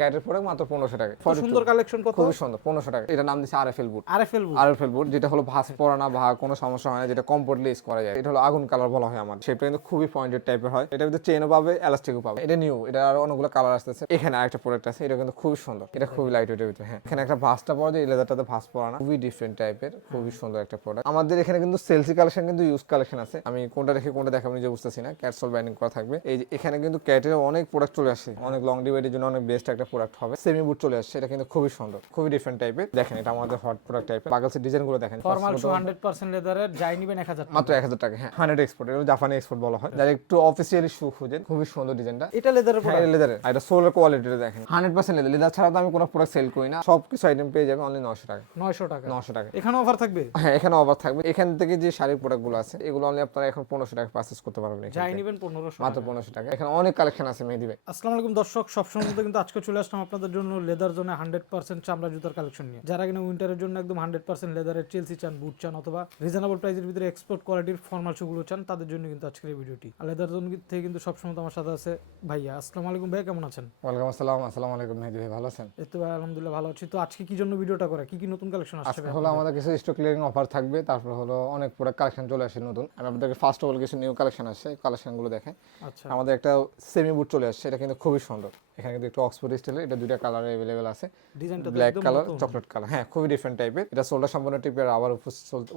গাইডের প্রোডাক্ট মাত্র পনেরোশো টাকা। সুন্দর কালেকশন কত? খুবই সুন্দর পনেরোশো টাকা। এটা নাম দিচ্ছে R F L boot R F L R F L boot যেটা হলো ভাস পড়া না বা কোনো সমস্যা হয় না যেটা কমফোর্টলি ইউজ করা যায়। এটা হলো আগুন কালার বলা হয় আমার সেটা কিন্তু খুবই পয়েন্টেড টাইপের হয়। এটা কিন্তু চেনও পাবে এলাস্টিকও পাবে। এটা নিউ এটা আরও অনেকগুলো কালার আসতেছে। এখানে আরেকটা প্রোডাক্ট আছে এটা কিন্তু খুবই সুন্দর। এটা খুবই লাইট ওয়েটের ভিতরে হ্যাঁ। এখানে একটা ভাসটা পাওয়া যায় এই লেদারটাতে ভাস পড়া না। খুবই ডিফারেন্ট টাইপের খুবই সুন্দর একটা প্রোডাক্ট আমাদের এখানে কিন্তু সেলসি কালেকশন কিন্তু ইউজ কালেকশন আছে। আমি কোনটা রেখে কোনটা দেখাবো নিজে বুঝতেছি না। ক্যাটসল ব্যান্ডিং করা থাকবে। এই যে এখানে কিন্তু ক্যাটের অনেক প্রোডাক্ট চলে আসে। অনেক লং ডিভাইডের জন্য অনেক বেস্ট একটা প্রোডাক্ট হবে। সেমি বুট চলে আসছে এটা কিন্তু খুবই সুন্দর খুবই ডিফারেন্ট টাইপের দেখেন এটা আমাদের হট প্রোডাক্ট টাইপের বাগলসের ডিজাইনগুলো দেখেন ফর্মাল শু হান্ড্রেড পার্সেন্ট লেদারের যাই নিবেন এক হাজার মাত্র এক হাজার টাকা হ্যাঁ হান্ড্রেড এক্সপোর্ট এটা জাপানি এক্সপোর্ট বলা হয়। যারা একটু অফিসিয়ালি শু খুঁজেন খুবই সুন্দর ডিজাইনটা এটা লেদারের হ্যাঁ লেদারের এটা সোলার কোয়ালিটিটা দেখেন। হান্ড্রেড পার্সেন্ট লেদার লেদার ছাড়া তো আমি কোনো প্রোডাক্ট সেল করি না। সব কিছু আইটেম পেয়ে যাবে অনলি নশো টাকা। নয়শো টাকা। নশো টাকা। এখানে অফার থাকবে? হ্যাঁ এখানে অফার থাকবে। এখান থেকে যে শাড়ির প্রোডাক্টগুলো আছে এগুলো অনলি আপনারা এখন পনেরোশো টাকা পারচেস করতে পারবেন যাই। নিবেন পনেরোশো মাত্র পনেরোশো টাকা। এখানে অনেক কালেকশন আছে মেহেদি ভাই। আসসালামু আলাইকুম দর্শক সবসময় মতো কিন্তু আজকে চলে আসলাম আপনাদের জন্য লেদার জন্য হান্ড্রেড পার্সেন্ট চামড়া জুতার কালেকশন নিয়ে। যারা কিনা উইন্টারের জন্য একদম হান্ড্রেড পার্সেন্ট লেদারের চেলসি চান বুট চান অথবা রিজনেবল প্রাইসের ভিতরে এক্সপোর্ট কোয়ালিটির ফর্মাল শুগুলো চান তাদের জন্য কিন্তু আজকের এই ভিডিওটি। আর লেদার জন্য থেকে কিন্তু সবসময় তো আমার সাথে আছে ভাইয়া। আসসালাম আলাইকুম ভাই কেমন আছেন? ওয়ালাইকুম আসসালাম আসসালামু আলাইকুম মেহেদি ভাই ভালো আছেন? এই তো ভাই আলহামদুলিল্লাহ ভালো আছি। তো আজকে কি জন্য ভিডিওটা করে? কি কি নতুন কালেকশন আসছে আজকে হলো আমাদের কিছু স্টক ক্লিয়ারিং অফার থাকবে তারপর হলো অনেক প্রোডাক্ট কালেকশন চলে আসে নতুন। আমি আপনাদেরকে ফার্স্ট অফ অল কিছু নিউ কালেকশন আসছে কালেকশনগুলো দেখেন আচ্ছা। আমাদের একটা সেমি বুট চলে আসছে এটা কিন্তু খুবই সুন্দর। এখানে কিন্তু একটু অক্সফোর্ড স্টাইলের এটা দুইটা কালার অ্যাভেলেবেল আছে। ডিজাইনটা ব্ল্যাক কালার চকলেট কালার হ্যাঁ খুবই ডিফারেন্ট টাইপের এটা সোলটা সম্পূর্ণ টিপের আবার উপর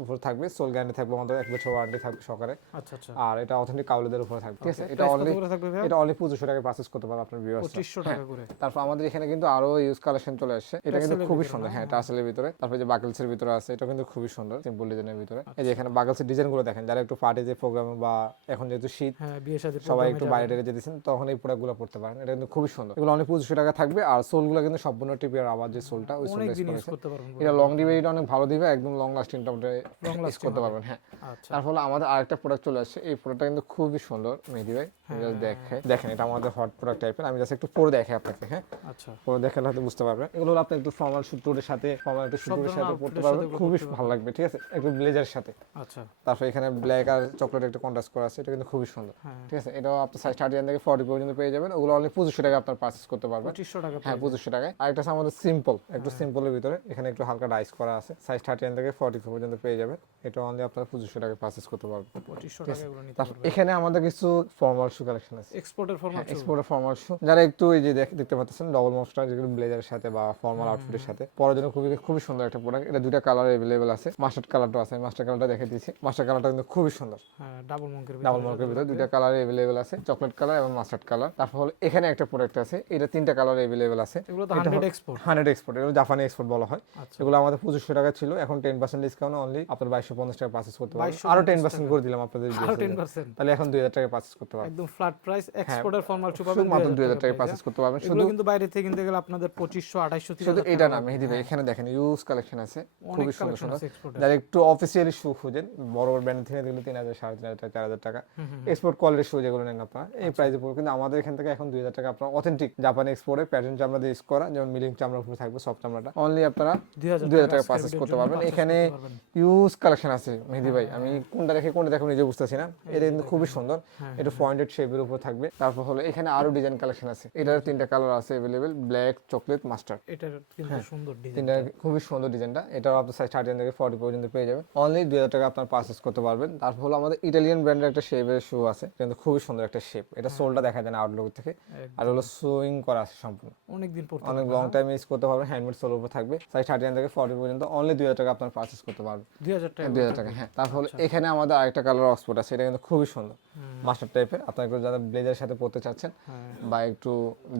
উপর থাকবে সোল গ্যারান্টি থাকবে আমাদের এক বছর ওয়ারেন্টি থাকবে সকারে আচ্ছা আচ্ছা। আর এটা অথেন্টিক কাউলেদের উপরে থাকবে ঠিক আছে? এটা অনলি এটা অনলি পঁচিশশো টাকায় পারচেস করতে পারবে আপনার ভিউয়ার্স পঁচিশশো টাকা করে। তারপর আমাদের এখানে কিন্তু আরও ইউজ কালেকশন চলে আসছে। এটা কিন্তু খুবই সুন্দর হ্যাঁ টার্সেলের ভিতরে। তারপর যে বাকলসের ভিতরে আছে এটা কিন্তু খুবই সুন্দর সিম্পল ডিজাইনের ভিতরে। এই যে এখানে বাকলসের ডিজাইনগুলো দেখেন যারা একটু পার্টি যে প্রোগ্রাম বা এখন যেহেতু শীত হ্যাঁ সবাই একটু বাইরে যেতেছেন তখন এই প্রোডাক্টগুলো পড়তে পারেন। এটা কিন্তু খুবই সুন্দর। এগুলো অনেক পঁচিশশো টাকা থাকবে আর সোলগুলো কিন্তু সম্পূর্ণ টিপিয়ার আবার যে সোলটা ওই সোলটা ইউজ করতে পারবেন এটা লং এটা অনেক ভালো দিবে একদম লং লাস্টিং Long ইউজ করতে পারবেন হ্যাঁ। আচ্ছা। তার ফলে আমাদের আরেকটা প্রোডাক্ট চলে আসছে এই প্রোডাক্টটা কিন্তু খুবই সুন্দর মেহেদি ভাই হ্যাঁ। দেখে দেখেন এটা আমাদের হট প্রোডাক্ট টাইপের আমি জাস্ট একটু পরে দেখে আপনাকে হ্যাঁ। আচ্ছা। পরে দেখেন হয়তো বুঝতে পারবেন। এগুলো আপনি একটু ফর্মাল শুটের সাথে ফর্মাল একটু শুটের সাথে পড়তে পারবেন খুবই ভালো লাগবে ঠিক আছে? একটু ব্লেজারের সাথে। আচ্ছা। তারপর এখানে ব্ল্যাক আর চকলেট একটা কন্ট্রাস্ট করা আছে এটা কিন্তু খুবই সুন্দর হ্যাঁ। ঠিক আছে? এটা আপনার সাইজ থার্টি থেকে ফর্টি পর্যন্ত পেয়ে যাবেন ওগুলো অনলি পঁচিশশো টাকা আপনার পারচেস করতে পারবেন। পঁচিশশো টাকা হ্যাঁ পঁচিশশো টাকায়। আরেকটা আছে আমাদের সিম্পল একটু। সিম্পলের ভিতরে। এখানে একটু হালকা ডাইস করা আছে। সাইজ থার্টি থেকে ফর্টি পর্যন্ত পেয়ে যাবেন। এটা অনলি আপনারা পঁচিশশো টাকায় পারচেস করতে পারবেন। পঁচিশশো টাকা এখানে আমাদের কিছু ফর্মাল শু কালেকশন আছে। এক্সপোর্টের ফরম্যাট এক্সপোর্টের ফর্মাল শু যারা একটু এই যে দেখ- দেখতে পাচ্ছেন ডবল মস্টার যেগুলো ব্লেজারের সাথে বা ফর্মাল আউটফিটের সাথে। পরার জন্য খুবই খুবই সুন্দর একটা প্রোডাক্ট এটা দুইটা কালার অ্যাভেলেবেল আছে। মাস্টার্ড কালারটা আছে মাস্টার কালারটা দেখে দিয়েছি মাস্টার কালারটা কিন্তু খুবই সুন্দর। হ্যাঁ ডাবল মঙ্কের ডাবল মার্কের ভিতরে দুইটা কালার অ্যাভেলেবেল আছে। চকলেট কালার এবং মাস্টার্ড কালার তারপর হলো এখানে একটা প্রোডাক্ট আছে। এটা তিনটা কালার আছে। এগুলো তো হান্ড্রেড এক্সপোর্ট এগুলো জাপানি এক্সপোর্ট বলা হয়। আচ্ছা। এগুলো আমাদের টাকা ছিল এখন টেন পার্সেন্ট ডিসকাউন্ট অনলি আপনার বাইশশো পঞ্চাশ টাকা পার্চেস করতে পারবেন। আরও টেন পার্সেন্ট করে দিলাম আপনাদের আরও তাহলে এখন দুই হাজার টাকা পার্চেস করতে পারবেন। একদম ফ্ল্যাট প্রাইস এক্সপোর্টের ফরমাল পাবেন মাত্র দুই হাজার টাকা price, করতে পারবেন। শুধু কিন্তু বাইরে থেকে কিনতে গেলে আপনাদের শুধু এটা না মেহেদি ভাই এখানে দেখেন ইউজ কালেকশন আছে। সুন্দর সুন্দর। যারা একটু অফিসিয়ালি শু খুঁজেন বড় বড় ব্র্যান্ড থেকে সাড়ে তিন হাজার টাকা চার হাজার টাকা। এক্সপোর্ট কোয়ালিটির শু যেগুলো নেন আপনারা এই আচ্ছা। প্রাইসে পড়বে। কিন্তু আমাদের এখান থেকে এখন দুই হাজার টাকা আপনার অথেন্টিক জাপানি এক্সপোর্টে প্যাটার্ন চামড়া দিয়ে করা যেমন মিলিং চামড়ার উপরে থাকবে সফট চামড়াটা। অনলি আপনারা দুই হাজার টাকা পার্চেস করতে পারবেন। এখানে ইউজ কালেকশন আছে মেহেদি ভাই। আমি কোনটা রেখে কোনটা দেখো নিজে বুঝতেছি না। এটা কিন্তু খুবই সুন্দর। হ্যাঁ, এটা পয়েন্টেড শেপের উপর থাকবে। তারপর হলো এখানে আরও ডিজাইন কালেকশন আছে। এটার তিনটা কালার আছে অ্যাভেলেবেল ব্ল্যাক চকলেট মাস্টার্ড এটার কিন্তু সুন্দর ডিজাইন তিনটা খুবই সুন্দর ডিজাইনটা এটাও আপনার সাইজ থার্টি থেকে ফর্টি পর্যন্ত পেয়ে যাবেন। অনলি দুই হাজার টাকা আপনার পার্চেস করতে পারবেন। তারপর হলো আমাদের ইটালিয়ান ব্র্যান্ডের একটা শেপের শু আছে। কিন্তু খুবই সুন্দর একটা শেপ এটা সোলটা দেখা যায় না আউটলুক থেকে। আর হলো সুইং করা আছে সম্পূর্ণ অনেক দিন পড়তে অনেক লং টাইম ইউজ করতে পারবেন হ্যান্ডমেড সোল উপর থাকবে। সাইজ থার্টি থেকে ফর্টি পর্যন্ত অনলি দুই হাজার টাকা আপনার পার্চেস করতে পারবেন। দুই হাজার টাকা দুই হাজার টাকা হ্যাঁ। তারপর হলো এখানে আমাদের আরেকটা কালার অক্সফোর্ড আছে এটা কিন্তু খুবই সুন্দর। মাস্টার টাইপের আপনার একটু যারা ব্লেজারের সাথে পড়তে চাচ্ছেন হ্যাঁ। বা একটু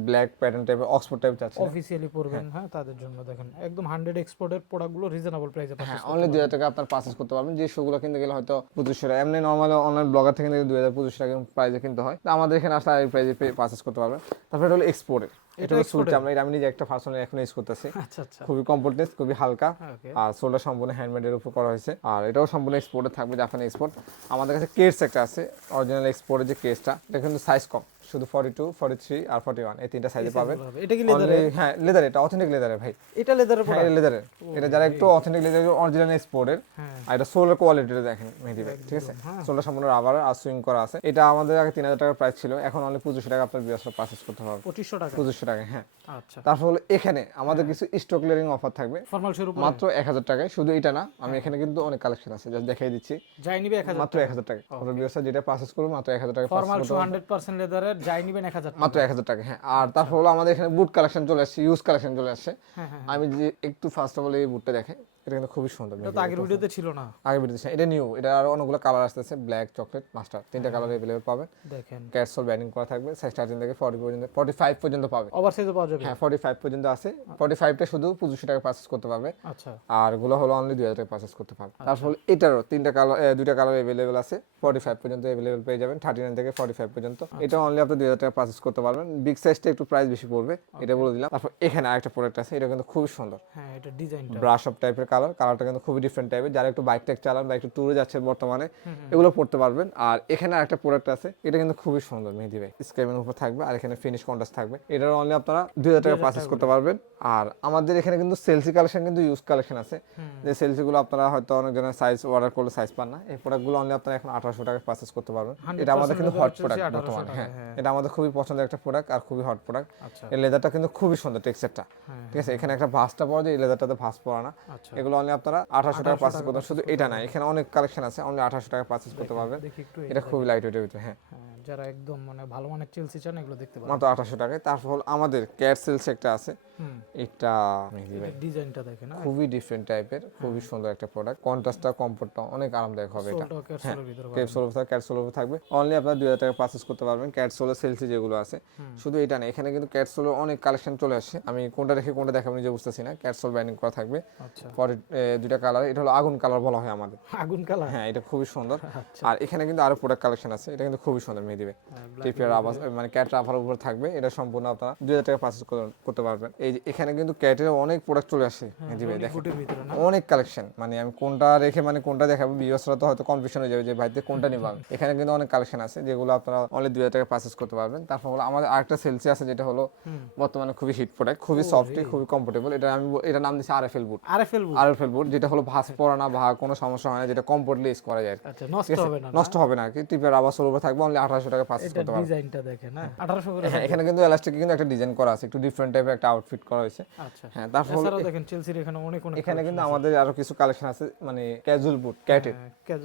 ব্ল্যাক প্যাটার্ন টাইপের অক্সফোর্ড টাইপ চাচ্ছেন। অফিসিয়ালি পড়বেন হ্যাঁ। তাদের জন্য দেখেন। একদম হান্ড্রেড এক্সপোর্টের প্রোডাক্টগুলো রিজনেবল প্রাইসে পাচ্ছেন হ্যাঁ অনলি দুই হাজার টাকা আপনার পার্চেস করতে পারবেন। যে শোগুলো কিনতে গেলে হয়তো পঁচিশশো টাকা। এমনি নর্মাল অনলাইন ব্লগার থেকে হাজার পঁচিশশো টাকা প্রাইসে কিনতে হয়। তো আমাদের এখানে আসলে এই প্রাইসে পার্চেস করতে পারবেন। তারপরে এটা হলো এক্সপোর্টের এটা হলো সুট আমরা আমি নিজে একটা পার্সোনাল এখন ইউজ করতেছি। আচ্ছা আচ্ছা। খুবই কমফোর্টনেস খুবই হালকা। আর সোলটা সম্পূর্ণ হ্যান্ডমেডের উপর করা হয়েছে। আর এটাও সম্পূর্ণ এক্সপোর্টে থাকবে জাপানি এক্সপোর্ট আমাদের কাছে কেটস একটা আছে। অরিজিনাল এক্সপোর্টের যে কেসটা এটা কিন্তু সাইজ কম। শুধু ফর্টি টু ফর্টি থ্রি আর ফর্টি ওয়ান এই তিনটা সাইজে পাবেন এটা কি লেদার হ্যাঁ লেদার এটা অথেন্টিক লেদারের ভাই। এটা লেদারের হ্যাঁ এটা লেদারের এটা যারা একটু অথেন্টিক লেদার অরিজিনাল স্পোর্টের হ্যাঁ। আর এটা সোলার কোয়ালিটিটা দেখেন মেহেদি ভাই ঠিক আছে? হ্যাঁ। সোলার সম্পূর্ণ রাবার আর সুইং করা আছে। এটা আমাদের আগে তিন হাজার টাকার প্রাইস ছিল এখন অনলি পঁচিশশো টাকা আপনার বিয়াসটা পারচেস করতে হবে। পঁচিশশো টাকা? পঁচিশশো টাকা হ্যাঁ। আচ্ছা। তারপর হলো এখানে আমাদের কিছু স্টক ক্লিয়ারিং অফার থাকবে। ফর্মাল শুরু মাত্র এক হাজার টাকায় শুধু এটা না আমি এখানে কিন্তু অনেক কালেকশন আছে জাস্ট দেখাই দিচ্ছি। যাই নিবে এক হাজার মাত্র এক হাজার টাকা আপনার বিয়াসটা যেটা পারচেস করব মাত্র এক হাজার টাকা ফর্মাল শু হান্ড্রেড লেদারের যাই নিবেন এক হাজার মাত্র এক হাজার টাকা হ্যাঁ। আর তারপর হলো আমাদের এখানে বুট কালেকশন চলে আসছে ইউজ কালেকশন চলে আসছে। হ্যাঁ হ্যাঁ আমি যে একটু ফার্স্ট অফ অল এই বুটটা দেখে এটা কিন্তু খুবই সুন্দর এটা তো আগের ভিডিওতে ছিল না। আগে বেরিয়েছে এটা নিউ এটা আরও অনেকগুলো কালার আসতেছে ব্ল্যাক চকলেট মাস্টার তিনটা কালার অ্যাভেলেবল পাবেন। দেখেন। ক্যাটসল ব্যান্ডিং করা থাকবে সাইজ স্টার্টিং থেকে ফর্টি পর্যন্ত ফর্টি ফাইভ পর্যন্ত পাবে। ওভার সাইজও পাওয়া যাবে। হ্যাঁ ফর্টি ফাইভ পর্যন্ত আছে। ফর্টি ফাইভটা শুধু পঁচিশশো টাকা পারচেস করতে পারবে। আচ্ছা। আরগুলো হলো অনলি দুই হাজার টাকা পারচেস করতে পারবে। তারপর এটারও তিনটা কালার দুইটা কালার অ্যাভেলেবেল আছে। ফর্টি ফাইভ পর্যন্ত অ্যাভেলেবেল পেয়ে যাবেন থার্টি নাইন থেকে ফর্টি ফাইভ পর্যন্ত এটা অনলি আপনি দুই হাজার টাকা পারচেস করতে পারবেন। বিগ সাইজটা একটু প্রাইস বেশি পড়বে এটা বলে দিলাম। তারপর এখানে আরেকটা প্রোডাক্ট আছে এটা কিন্তু খুবই সুন্দর। হ্যাঁ এটা ডিজাইনটা ব্রাশ অফ টাইপের কালার কালারটা কিন্তু খুবই ডিফারেন্ট টাইপের যারা একটু বাইক টাইক চালান বা একটু ট্যুরে যাচ্ছেন বর্তমানে এগুলো পড়তে পারবেন। আর এখানে একটা প্রোডাক্ট আছে এটা কিন্তু খুবই সুন্দর মেহেদি ভাই। স্ক্যামের উপর থাকবে আর এখানে ফিনিশ কন্ট্রাস্ট থাকবে। এটার অনলি আপনারা দুই হাজার টাকা পারচেস করতে পারবেন। আর আমাদের এখানে কিন্তু সেলসি কালেকশন কিন্তু ইউজ কালেকশন আছে। যে সেলসি গুলো আপনারা হয়তো অনেক জনের সাইজ অর্ডার করলে সাইজ পান না। এই প্রোডাক্টগুলো অনলি আপনারা এখন আঠারোশো টাকা পারচেস করতে পারবেন। এটা আমাদের কিন্তু হট প্রোডাক্ট বর্তমানে হ্যাঁ। এটা আমাদের খুবই পছন্দের একটা প্রোডাক্ট আর খুবই হট প্রোডাক্ট আচ্ছা। এই লেদারটা কিন্তু খুবই সুন্দর টেক্সচারটা হ্যাঁ ঠিক আছে? এখানে একটা ভাসটা পাওয়া যায় এই লেদারটাতে ভাস পড়া না। আচ্ছা। এগুলো অনলি আপনারা আঠাশশো টাকা পারচেস করতে শুধু এটা না এখানে অনেক কালেকশন আছে অনলি আঠাশশো টাকা পারচেস করতে পারবেন। এটা খুবই লাইট ওয়েটের ভিতরে হ্যাঁ। হ্যাঁ, যারা একদম মানে ভালো মানের চেলসি চান এগুলো দেখতে পারেন। মাত্র আঠাশশো টাকায়। তারপর আমাদের ক্যাট সেলস একটা আছে। এটা ডিজাইনটা দেখেন খুবই ডিফারেন্ট টাইপের খুবই সুন্দর একটা প্রোডাক্ট কন্ট্রাস্টটা কমফোর্টটা অনেক আরামদায়ক হবে এটা। ভিতরে ক্যাট সোলো থাকবে। অনলি আপনার দুই হাজার টাকা পারচেস করতে পারবেন। ক্যাট সোলো সেলসি যেগুলো আছে শুধু এটা না এখানে কিন্তু ক্যাট সোলো অনেক কালেকশন চলে আসছে আমি কোনটা রেখে কোনটা দেখাবো নিজে বুঝতেছি না ক্যাট সোল ব্যান্ডিং করা থাকবে। আচ্ছা। পরে দুইটা কালার এটা হলো আগুন কালার বলা হয় আমাদের। আগুন কালার হ্যাঁ এটা খুবই সুন্দর। আচ্ছা। আর এখানে কিন্তু আরও প্রোডাক্ট কালেকশন আছে এটা কিন্তু খুবই সুন্দর মেয়ে দিবে হ্যাঁ, টিপিয়ার আবাস মানে ক্যাট রাফার উপর থাকবে এটা সম্পূর্ণ আপনারা দুই হাজার টাকা পারচেস করতে পারবেন এই যে এখানে কিন্তু ক্যাটের অনেক প্রোডাক্ট চলে আসে মেয়ে দিবে দেখেন। অনেক কালেকশন মানে আমি কোনটা রেখে মানে কোনটা দেখাবো বিয়সরা তো হয়তো কনফিউশন হয়ে যাবে যে ভাইতে কোনটা নিবো? এখানে কিন্তু অনেক কালেকশন আছে যেগুলো আপনারা অনলি দুই হাজার টাকা পারচেস করতে পারবেন। তারপর হলো আমাদের আরেকটা সেলসি আছে যেটা হলো বর্তমানে খুবই হিট প্রোডাক্ট খুবই সফট খুবই কমফোর্টেবল এটা আমি এটা নাম দিচ্ছি আর এফ এল বুট আরে ফেলব আর এফ এল বুট যেটা হলো ভাস পড়া না বা কোনো সমস্যা হয় না যেটা কমফোর্টলি ইউজ করা যায় আচ্ছা নষ্ট হবে না নষ্ট হবে না কি। টিপের আবার সোলো থাকবে অনলি আঠারোশো টাকা পারচেস এটা করতে পারবেন ডিজাইনটা দেখেন না? 1800 করে হ্যাঁ এখানে কিন্তু এলাস্টিক কিন্তু একটা ডিজাইন করা আছে একটু ডিফারেন্ট টাইপের একটা আউটফিট করা হয়েছে। আচ্ছা। হ্যাঁ তারপর দেখেন চেলসির এখানে অনেক অনেক এখানে কিন্তু আমাদের আরও কিছু কালেকশন আছে মানে ক্যাজুয়াল বুট ক্যাটের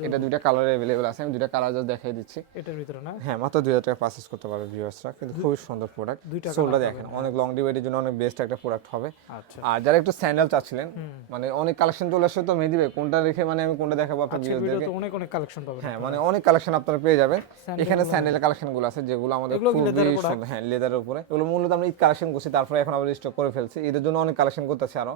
এটা দুইটা কালার অ্যাভেলেবল আছে আমি দুইটা কালার জাস্ট দেখাই দিচ্ছি। এটার ভিতরে না? হ্যাঁ মাত্র দুই হাজার টাকা পারচেস করতে পারবে ভিউয়ার্সরা কিন্তু খুবই সুন্দর প্রোডাক্ট সোলটা দেখেন অনেক লং ডিভাইডের জন্য অনেক বেস্ট একটা প্রোডাক্ট হবে। আচ্ছা। আর যারা একটু স্যান্ডেল চাচ্ছিলেন মানে অনেক কালেকশন চলে আসছে তো মেহেদি ভাই কোনটা রেখে মানে আমি কোনটা দেখাবো আপনার ভিডিওতে অনেক অনেক কালেকশন পাবেন হ্যাঁ মানে অনেক কালেকশন আপনারা পেয়ে যাবেন। এখানে স্যান্ডেল কালেকশনগুলো আছে যেগুলো আমাদের খুবই সুন্দর। হ্যাঁ লেদারের উপরে। এগুলো মূলত আমরা ঈদ কালেকশন করছি তারপরে এখন আবার স্টক করে ফেলছি। ঈদের জন্য অনেক কালেকশন করতেছি আরও।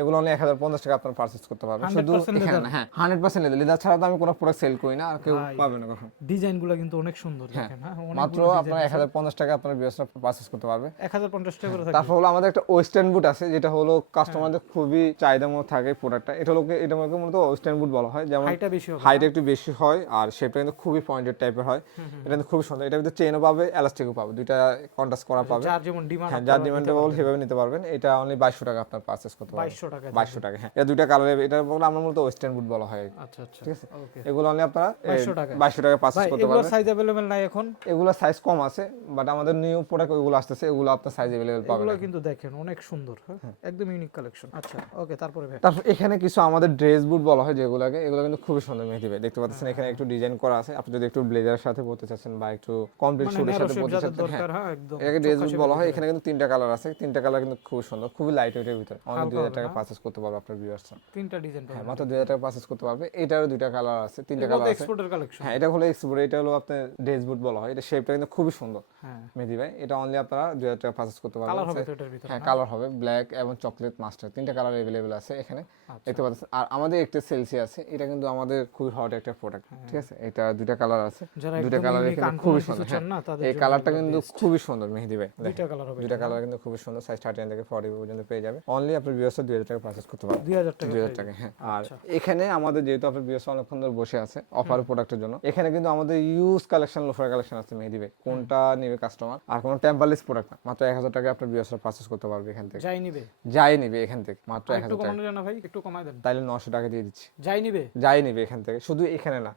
এগুলো অনেক এক হাজার পঞ্চাশ টাকা আপনার পারচেস করতে পারবেন। শুধু এখানে হ্যাঁ হান্ড্রেড পার্সেন্ট লেদার লেদার ছাড়া তো আমি কোনো প্রোডাক্ট সেল করি না আর কেউ পাবে না কখন। ডিজাইনগুলো কিন্তু অনেক সুন্দর দেখেন হ্যাঁ মাত্র আপনার এক হাজার পঞ্চাশ টাকা আপনার বিএসটা পারচেস করতে পারবে 1050 টাকা করে থাকে তারপর হলো আমাদের একটা ওয়েস্টার্ন বুট আছে যেটা হলো কাস্টমারদের খুবই চাহিদা মতো থাকে প্রোডাক্টটা এটা হলো এটা মধ্যে মূলত ওয়েস্টার্ন বুট বলা হয় যেমন হাইটা বেশি হবে হাইট একটু বেশি হয় আর শেপটা কিন্তু খুবই পয়েন্টেড টাইপের হয় এটা কিন্তু খুবই সুন্দর এটা কিন্তু চেনও পাবে এলাস্টিকও পাবে দুইটা কন্ট্রাস্ট করা পাবে যার যেমন ডিমান্ড হ্যাঁ যার ডিমান্ডেবল সেভাবে নিতে পারবেন এটা অনলি বাইশশো টাকা আপনার পারচেস করতে পারবেন 2200 টাকা বাইশশো টাকা হ্যাঁ এটা দুইটা কালার এটা বলে আমরা মূলত ওয়েস্টার্ন বুট বলা হয় আচ্ছা আচ্ছা ঠিক আছে ওকে এগুলো অনলি আপনারা 2200 টাকা। বাইশশো টাকা পারচেস ভাই করতে এগুলো পারবেন সাইজ अवेलेबल নাই এখন এগুলো সাইজ কম আছে বাট আমাদের নিউ প্রোডাক্ট ওইগুলো আসতেছে এগুলো আপনার সাইজ अवेलेबल পাবেন এগুলো কিন্তু দেখেন অনেক সুন্দর হ্যাঁ একদম ইউনিক কালেকশন আচ্ছা ওকে তারপরে ভাই তারপর এখানে কিছু আমাদের ড্রেস বুট বলা হয় যেগুলোকে এগুলো কিন্তু খুবই সুন্দর মেহেদি ভাই দেখতে পাচ্ছেন এখানে একটু ডিজাইন করা আছে আপনি যদি একটু ব্লেজারের সাথে পরতে চাচ্ছেন বা একটু কমপ্লিট মানে শুটের ন্যারো সাথে শেপ পরতে যাদের চাচ্ছেন হ্যাঁ দরকার হ্যাঁ একদম এটাকে ড্রেস বুট বলা হয় এখানে কিন্তু তিনটা কালার আছে তিনটা কালার কিন্তু খুব সুন্দর খুবই লাইট ওয়েটের ভিতরে অনেক দুই হাজার টাকা পারচেস করতে পারবে আপনার ভিউয়ার্স তিনটা ডিজাইন হ্যাঁ মাত্র দুই হাজার টাকা পারচেস করতে পারবে এটারও দুইটা কালার আছে তিনটা কালার আছে এক্সপোর্টের কালেকশন হ্যাঁ এটা হলো এক্সপোর্ট এটা হলো আপনার ড্রেস বুট বলা হয় এটা শেপটা কিন্তু খুবই সুন্দর। হ্যাঁ। মেহেদি ভাই এটা অনলি আপনারা দুই হাজার টাকা পারচেস করতে কালার হবে পারবেন হ্যাঁ কালার হবে ব্ল্যাক এবং চকলেট মাস্টার তিনটা কালার অ্যাভেলেবেল আছে এখানে। আচ্ছা। দেখতে পাচ্ছেন আর আমাদের একটা সেলসি আছে এটা কিন্তু আমাদের খুবই হট একটা প্রোডাক্ট ঠিক আছে? এটা দুইটা কালার আছে হ্যাঁ। দুইটা কালার এখানে খুবই সুন্দর। হ্যাঁ। এই কালারটা কিন্তু। খুবই সুন্দর মেহেদি ভাই দুইটা কালার হবে দুইটা কালার কিন্তু খুবই সুন্দর সাইজ থার্টি থেকে ফর্টি পর্যন্ত পেয়ে যাবে। অনলি আপনার বিএসও দুই হাজার টাকা পারচেস করতে পারবেন। দুই হাজার টাকা দুই হাজার টাকা হ্যাঁ। আর এখানে আমাদের যেহেতু আপনার বিএস অনেকক্ষণ ধরে বসে আছে অফার প্রোডাক্টের জন্য এখানে কিন্তু আমাদের ইউজ কালেকশন লোফার কালেকশন আছে মেহেদি ভাই। কোনটা নেবে কাস্টমার আর কোনো টেম্পারলেস প্রোডাক্ট না। মাত্র এক হাজার টাকা আপনার বিএস পারচেস করতে পারবে এখান থেকে। যাই নিবে। যাই নিবে এখান থেকে মাত্র এক একটু হাজার টাকা। ভাই একটু কমাই দেন। তাহলে নশো টাকা দিয়ে দিচ্ছি। যাই নিবে। যাই নিবে এখান থেকে। শুধু এখানে না।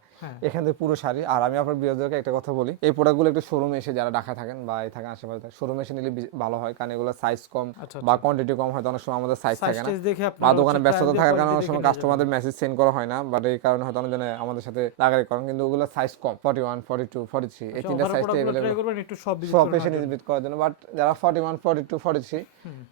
এখান থেকে পুরো শাড়ি। আর আমি আপনার বিরোধীদেরকে একটা কথা বলি এই প্রোডাক্টগুলো একটু শোরুমে এসে যারা ঢাকা থাকেন বা এই থাকেন আশেপাশে থাকেন শোরুমে এসে নিলে ভালো হয় কারণ এগুলো সাইজ কম আচ্ছা, বা কোয়ান্টিটি কম হয়তো অনেক সময় আমাদের সাইজ সাইজ থাকে না। বা দোকানে ব্যস্ততা থাকার কারণে অনেক সময় কাস্টমারদের মেসেজ সেন্ড করা হয় না বাট এই কারণে হয়তো অনেকজনে আমাদের সাথে লাগারি করেন কিন্তু ওগুলো সাইজ কম forty one forty two forty three এই যাবেন। তিনটা সাইজটা করবেন একটু সব পেশে নেওয়ার করার জন্য। বাট যারা forty one forty two forty three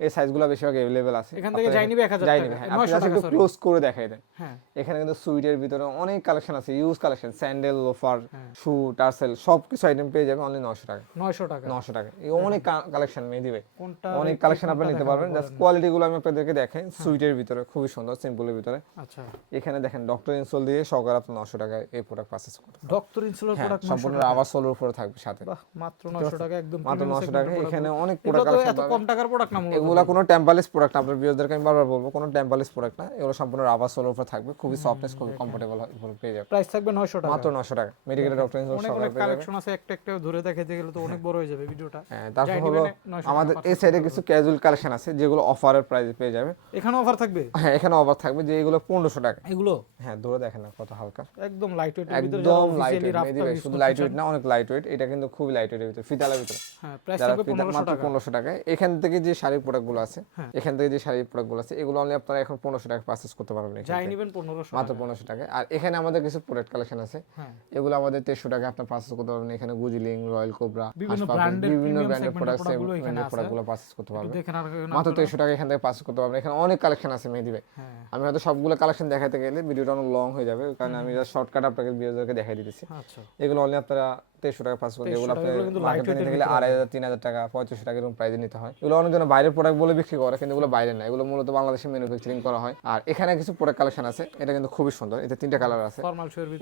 এই সাইজগুলো বেশিরভাগ এভেলেবেল আছে। এখান থেকে যাই নিবে 1000 যাই টাকা। নিবে হ্যাঁ। 900 আপনি একটু ক্লোজ করে দেখাই দেন। হ্যাঁ। এখানে কিন্তু সুইটের ভিতরে অনেক কালেকশন আছে ইউজ কালেকশন স্যান্ডেল লোফার হ্যাঁ। শু টার্সেল সব কিছু আইটেম পেয়ে যাবে অনলি নশো টাকা। নয়শো টাকা। নশো টাকা। এই অনেক কালেকশন মেয়ে দিবে। কোনটা অনেক কালেকশন আপনি নিতে পারবেন। জাস্ট কোয়ালিটি গুলো আমি আপনাদেরকে দেখাই। সুইটের ভিতরে খুবই সুন্দর সিম্পলের ভিতরে। আচ্ছা। এখানে দেখেন ডক্টর ইনসোল দিয়ে সহকারে আপনি নশো টাকায় এই প্রোডাক্ট পারচেস করতে পারবেন। ডক্টর ইনসুলার হ্যাঁ প্রোডাক্ট সম্পূর্ণ আবার সোলোর উপরে থাকবে সাথে। মাত্র 900 টাকা একদম মাত্র premium 900 টাকা এখানে অনেক প্রোডাক্ট কালেকশন এত কম টাকার প্রোডাক্ট না এগুলা কোনো টেম্পালিস প্রোডাক্ট আপনার ভিউয়ারদেরকে আমি বারবার বলব কোনো টেম্পালিস প্রোডাক্ট না। এগুলো সম্পূর্ণ রাবার সোলোর উপরে থাকবে। খুবই সফটনেস খুবই কমফোর্টেবল পেয়ে যাবে প্রাইস থাকবে 900 টাকা। মাত্র নশো টাকা। মেডিকেল ডক্টর অনেক অনেক কালেকশন আছে একটা একটা ধরে দেখাতে গেলে তো অনেক বড় হয়ে যাবে ভিডিওটা। হ্যাঁ তারপর হলো 900 টাকা আমাদের এই সাইডে কিছু ক্যাজুয়াল কালেকশন আছে যেগুলো অফারের প্রাইসে পেয়ে যাবে। এখানে অফার থাকবে? হ্যাঁ এখানে অফার থাকবে যে এগুলো পনেরোশো টাকা। এগুলো? হ্যাঁ ধরে দেখেন না কত হালকা। একদম লাইট ভিতরে একদম লাইট ওয়েট শুধু লাইট ওয়েট না অনেক লাইট ওয়েট এটা কিন্তু খুবই লাইট ওয়েটের ভিতরে ফিতালের ভিতরে। হ্যাঁ প্রাইস থাকবে 1500 মাত্র টাকা। পনেরোশো টাকায়। এখান থেকে যে শাড়ির প্রোডাক্টগুলো আছে হ্যাঁ। এখান থেকে যে শাড়ির প্রোডাক্টগুলো আছে এগুলো অনলি আপনারা এখন পনেরোশো টাকা পারচেস করতে পারবেন এখান যাই নেবেন 1500 মাত্র টাকা পনেরোশো টাকায়। আর এখানে আমাদের কিছু প্রোডাক্ট কালেকশন আছে। হ্যাঁ। এগুলো আমাদের তেরোশো টাকা আপনার পারচেস করতে পারবেন। এখানে গুজিলিং রয়্যাল কোবরা বিভিন্ন ব্র্যান্ডের প্রোডাক্ট প্রোডাক্টগুলো পারচেস করতে পারবেন। মাত্র। তেরোশো টাকা এখান থেকে পারচেস করতে পারবেন। এখানে অনেক কালেকশন আছে মেহেদি ভাই। হ্যাঁ। আমি হয়তো সবগুলো কালেকশন দেখাতে গেলে ভিডিওটা অনেক লং হয়ে যাবে কারণ আমি শর্টকাট আপনাকে বিয়েদেরকে দেখাই দিতেছি। আচ্ছা। এগুলো অনলি আপনারা তেইশশো টাকা পাস করতে 2300 এগুলো আপনি মার্কেটে নিতে গেলে আড়াই হাজার তিন হাজার টাকা পঁয়ত্রিশশো টাকা এরকম প্রাইজে নিতে হয়। এগুলো অনেকজন বাইরের প্রোডাক্ট বলে বিক্রি করে কিন্তু এগুলো বাইরে না এগুলো মূলত বাংলাদেশে ম্যানুফ্যাকচারিং করা হয়। আর এখানে কিছু প্রোডাক্ট কালেকশন আছে। এটা কিন্তু খুবই সুন্দর। এতে তিনটা কালার আছে।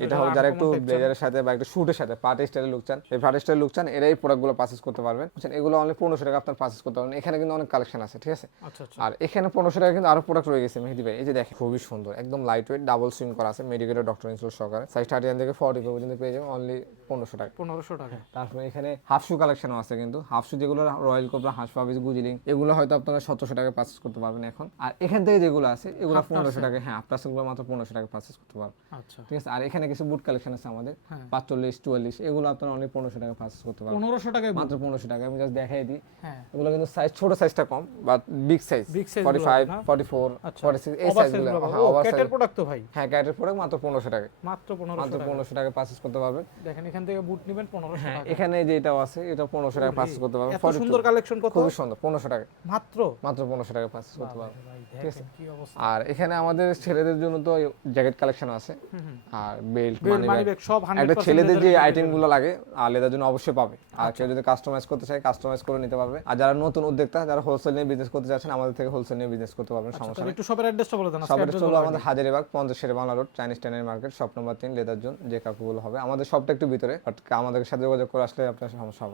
এটা হলো যারা একটু ব্লেজারের সাথে বা একটু শুটের সাথে পার্টি স্টাইলের লুক চান এই পার্টি স্টাইলের লুক চান এরা এই প্রোডাক্টগুলো পারচেস করতে পারবেন। বুঝছেন? এগুলো অনলি পনেরোশো টাকা আপনার পারচেস করতে পারবেন। এখানে কিন্তু অনেক কালেকশন আছে ঠিক আছে? আচ্ছা আচ্ছা। আর এখানে পনেরোশো টাকা কিন্তু আরও প্রোডাক্ট রয়ে গেছে মেহেদি ভাই। এই যে দেখেন খুবই সুন্দর। একদম লাইট ওয়েট ডাবল সুইং করা আছে। মেডিকেলের ডক্টর ইনস্টল সহকারে। সাইজ থার্টি থেকে ফর্টি পর্যন্ত পেয়ে যাবেন। অনলি পনেরোশো টাকা। 1500 টাকা। তারপরে এখানে হাফ শু কালেকশনও আছে কিন্তু। হাফ শু যেগুলো রয়্যাল কোবরা হাঁস পাবিস গুজিলিং এগুলো হয়তো আপনারা সতেরোশো টাকা পারচেস করতে পারবেন এখন। আর এখান থেকে যেগুলো আছে এগুলো পনেরোশো টাকা হ্যাঁ আপনার সেগুলো মাত্র পনেরোশো টাকা পারচেস করতে পারবেন। আচ্ছা। ঠিক আছে আর এখানে কিছু বুট কালেকশন আছে আমাদের। হ্যাঁ। পাঁচচল্লিশ চুয়াল্লিশ এগুলো আপনারা অনেক পনেরোশো টাকা পারচেস করতে পারবেন। 1500 টাকায় মাত্র পনেরোশো টাকা আমি জাস্ট দেখাই দিই। হ্যাঁ। এগুলো কিন্তু সাইজ ছোট সাইজটা কম but big size forty five forty four forty six এই সাইজগুলো হ্যাঁ ক্যাটের প্রোডাক্ট তো ভাই। হ্যাঁ ক্যাটের প্রোডাক্ট মাত্র পনেরোশো টাকা মাত্র 1500 মাত্র পনেরোশো টাকা পারচেস করতে পারবেন। দেখেন এখান থেকে বুট নেবেন 1500 হ্যাঁ টাকা। এখানে যেটাও আছে এটা পনেরোশো টাকা পারচেস করতে পারবেন। এত সুন্দর কালেকশন কত? খুবই সুন্দর পনেরোশো টাকা। মাত্র? মাত্র পনেরোশো টাকা পারচেস করতে পারবেন। ভাই দেখেন কি অবস্থা। আর এখানে আমাদের ছেলেদের জন্য তো জ্যাকেট কালেকশন আছে। আর বেল্ট মানি ব্যাগ সব 100% একটা ছেলেদের যে আইটেমগুলো লাগে আর লেদার জন্য অবশ্যই পাবে। আর আচ্ছা। কেউ যদি কাস্টমাইজ করতে চায় কাস্টমাইজ করে নিতে পারবে। আর যারা নতুন উদ্যোক্তা যারা হোলসেল নিয়ে বিজনেস করতে চাচ্ছেন আমাদের থেকে হোলসেল নিয়ে বিজনেস করতে পারবেন সমস্যা তাহলে নেই। একটু শপের অ্যাড্রেসটা বলে দেন সব address হলো আমাদের হাজারিবাগ পঞ্চাশ শেরে বাংলা রোড চাইনিজ টাইনের মার্কেট শপ নম্বর তিন লেদার জোন যে কাকুগুলো হবে। আমাদের সবটা একটু ভিতরে বাট আমাদের সাথে যোগাযোগ করে আসলে আপনার সমস্যা হবে।